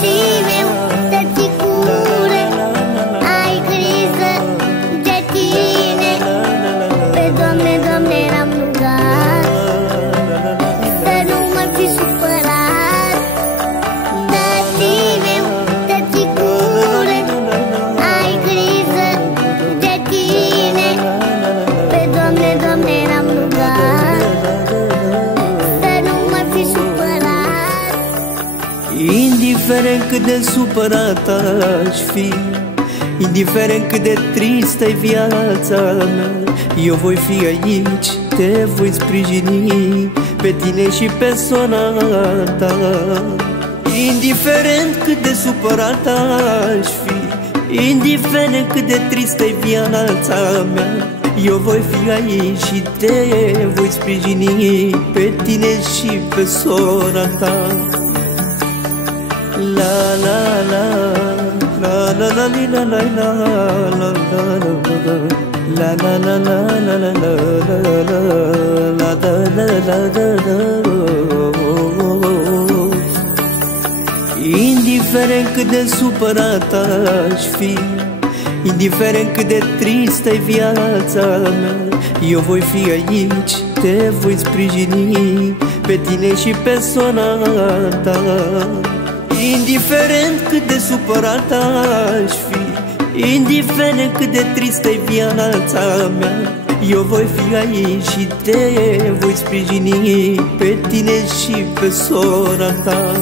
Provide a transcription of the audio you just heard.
tine, tăticule, ai grijă de tine. Pe Doamne, Doamne, l-am rugat să nu mă fi supărat. Tine, tăticule, ai grijă de tine. Pe Doamne, Doamne, l-am rugat să nu mă fi supărat. Indiferent cât de supărat aș fi, indiferent cât de tristă-i viața mea, eu voi fi aici, te voi sprijini, pe tine și pe sora ta. Indiferent cât de supărat aș fi, indiferent cât de tristă-i viața mea, eu voi fi aici și te voi sprijini, pe tine și pe sora ta. La la la la la la la la la la la la la la la la la la. Indiferent cât de supărat aș fi, indiferent cât de tristă-i viața mea, eu voi fi aici, te voi sprijini, pe tine și pe sora ta. Indiferent cât de supărat aș fi, indiferent cât de tristă-i viața mea, eu voi fi aici și te voi sprijini, pe tine și pe sora ta.